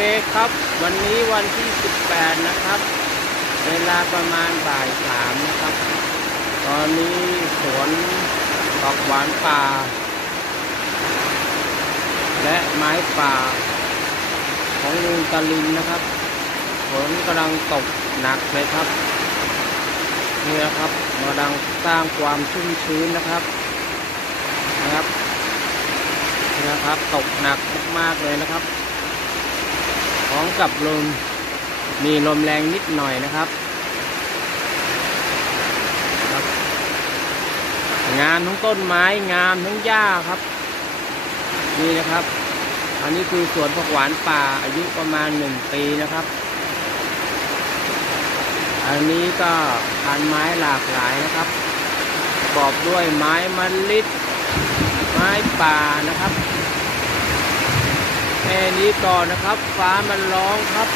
คครับ วันนี้วันที่ 18 นะครับ เวลาประมาณบ่ายสามนะครับ ตอนนี้สวนดอกหวานป่า และไม้ป่า ของลุงตะลินนะครับฝนกำลังตกหนักเลยครับนี่นะครับกำลังสร้างความชุ่มชื้นนะครับนะครับนี่นะครับตกหนักมากๆเลยนะครับ กับลมมีลมแรงนิดหน่อยนะครับ งามทั้งต้นไม้งามทั้งหญ้าครับ นี่นะครับ อันนี้คือสวนผักหวานป่าอายุประมาณหนึ่งปีนะครับ อันนี้ก็พันไม้หลากหลายนะครับประกอบด้วยไม้มะลิไม้ป่านะครับ ค่นี้ก่อนนะครับ ฟ้ามันร้องครับ